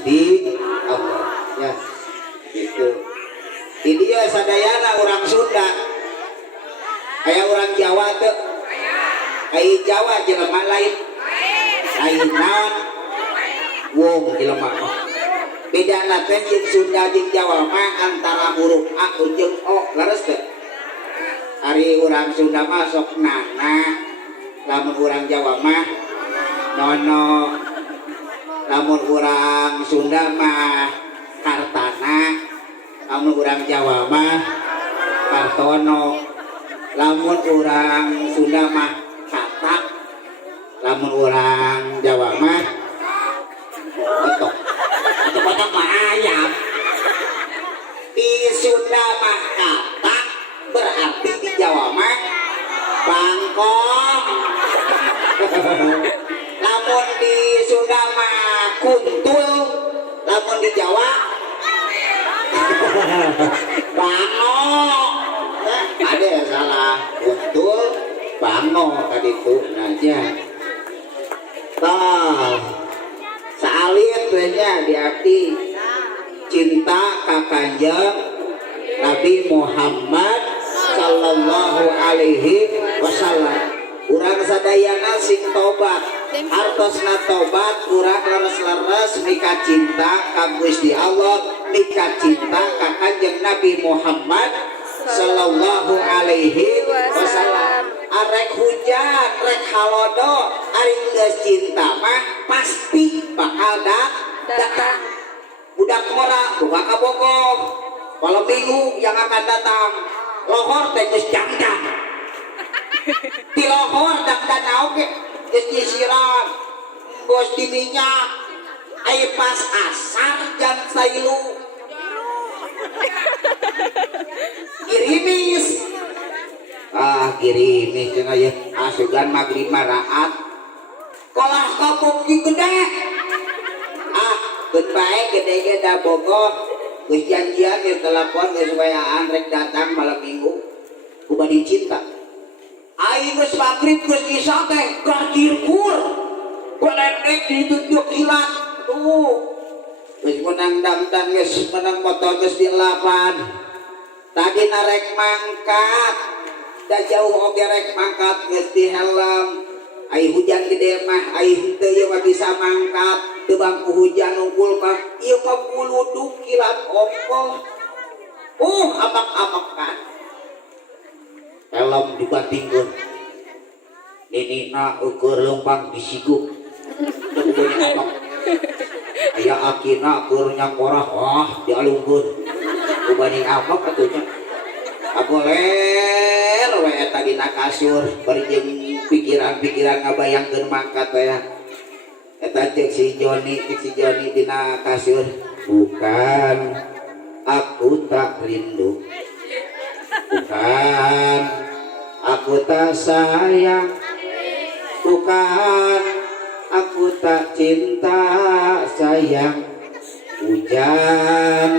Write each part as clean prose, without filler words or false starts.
Gusti Allah ya gitu. Di dia sadayana orang Sunda kayak orang Jawa tuh kayak Jawa jelema lain naon wong jelema beda teh jeung Sunda jeung Jawa mah antara huruf A jeung O leres teh ari urang Sunda mah sok nana lamun urang Jawa mah nono lamun urang Sunda mah kartana lamun urang Jawa mah kartono lamun urang Sunda mah katak lamun urang Jawa mah otok atau kotak mah ayam di Sunda mah katak berarti di Jawa mah bangkok lamun di Sunda mah kuntul lamun di Jawa bangok ada yang salah kuntul bangok tadi itu aja toh salit tuhnya diarti cinta ka Kanjeng Nabi Muhammad sallallahu alaihi wasallam. Urang sadayana sing tobat hartosna tobat urang leres-leres mika cinta ka Gusti Allah mika cinta ka Kanjeng Nabi Muhammad sallallahu alaihi wasallam. Arek hujan rek halodo ari geus cinta mah pasti bakal datang. Budak mora buka kabogoh malam minggu yang akan datang lohor teh geus jang-jang di lohor dan oge geus nyisiran bos di minyak aya pas asar jam sailu girimis girimis cenah ya asugan magrib maraat kolah kapok gede geun bae gede da bogoh geus janjian geus telepon geus supaya rek datang malam minggu kubadi cinta aing geus magrib geus isya teh gardirkur kulenek ditunjuk hilang tuh geus menang damdan geus menang motor geus dilapan tadi narek mangkat da jauh oge rek mangkat geus di helm ai hujan gede mah ai henteu ye mah bisa mangkat teu bangku hujan unggul mah ieu mah buluduk kilat ongkoh amak-amak kan helm dibantingkeun ninina ukur leumpang disiguk teu amak aya akina keur nyakorah dialungkeun kubanding amak atunya aboler we eta dina kasur bari jeung pikiran-pikiran ngabayangkeun mangkat we eta cek si Joni dina kasur bukan aku tak rindu bukan aku tak sayang bukan aku tak cinta sayang hujan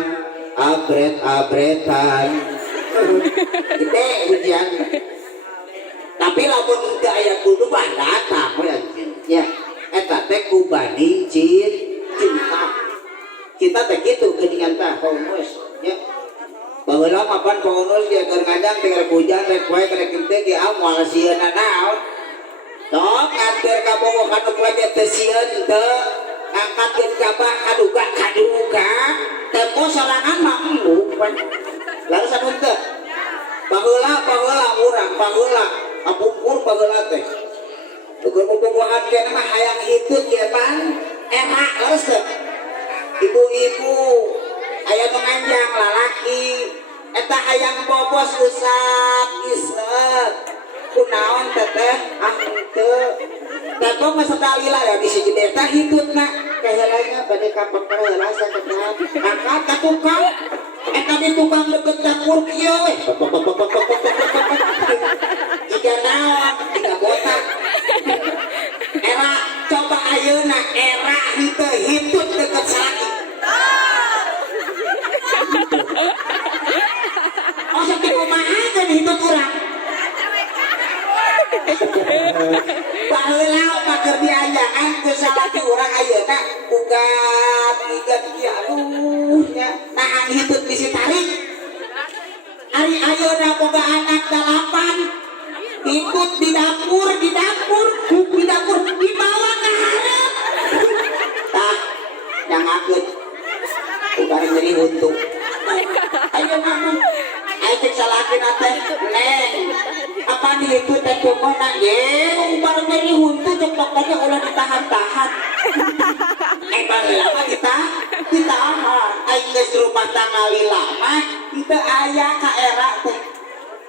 abret-abretan gede hujan tapi lamun teu aya kudu mah datang ya eta teh kubanding cinta teh kitu geuningan teh paunus ya baheula mapan paunus dia keur ngajang teh rek hujan rek poe rek teh ge moal sieuna naon sok nganter ka bogohan nu poe teh sieun teu angkatkeun jabah kaduga teh ko sorangan mah embuk lalu saneun teh baheula urang baheula apungkur baheula teh ukur bobogohan kena mah hayang hitut ya pan emak leres ibu-ibu aya nu nganjang lalaki eta hayang bobos usap isep kunaon teteh henteu tapi masa dalila ya di siji eta hitutna kahelanya bade kapek heula sakedap angkat ka tukang eta di tukang deket dapur kieu we tiga naon tiga botak era coba ayeuna era henteu hitut deket salaki maksudnya kumaha kan hitut urang baheula mah keur diajangan ku salaki urang ayeuna ugat hitut bisi tarik ari ayeuna boga anak 8 ikut di dapur di dapur dibawa ke hareup tah yang akut bareng jadi huntu ayo ngomong ayo cek salakin teh neng apa nih itu teh pokoknya ye bareng jadi huntu cek dokternya ulah ditahan-tahan lama kita ditahan ayo geus rumah tangga lama kita aya ka era teh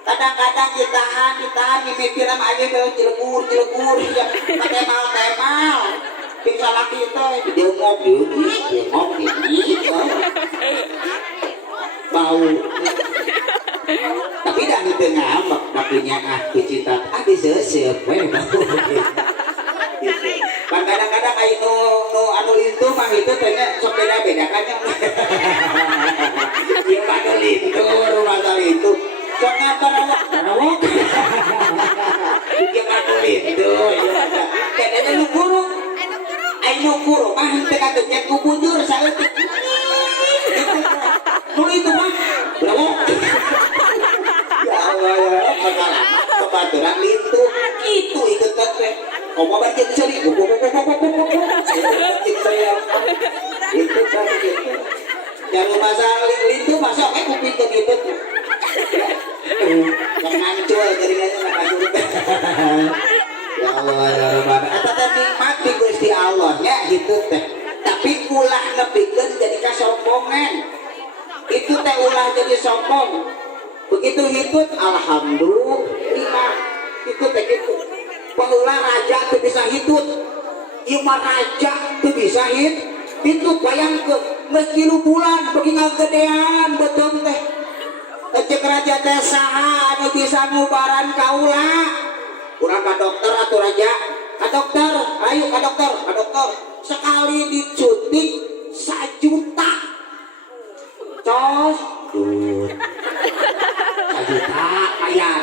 kadang-kadang ditahan mimikir sama aja ke cilegur ya temal bisa laki itu dia ngok gitu bau tapi dah itu ngambek makinya kucita disesep kadang-kadang ayo nu anu lintu mah itu tanya sok beda-bedakannya dia anu lintu rumah tali itu soalnya tarawak dia anu lintu kadang nu guru mah henteu kateunya ku bujur saeutik nu itu mah tarawak ya Allah ya pengalaman kebaturan lintu itu ikut teh komo baca seri itu kan gitu jangan masalah lintu masuk kuping ke gitu yang ngancur jaringannya nggak ngancur ya Allah ya Rabbana eta teh nikmat di Gusti Allah nya gitu teh tapi ulah nepikeun jadi kasombongan itu teh ulah jadi sombong begitu hitut alhamdulillah itu teh gitu paulah raja teu bisa hitut ieu mah raja teu bisa hitut bayangkeun meski lu bulan bagi ngagedean betul teh cek raja teh saha anu bisa ngubaran kaula urang ka dokter atuh raja ka dokter ayo ka dokter sekali dicutik 1 juta cos 1 juta bayar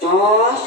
cos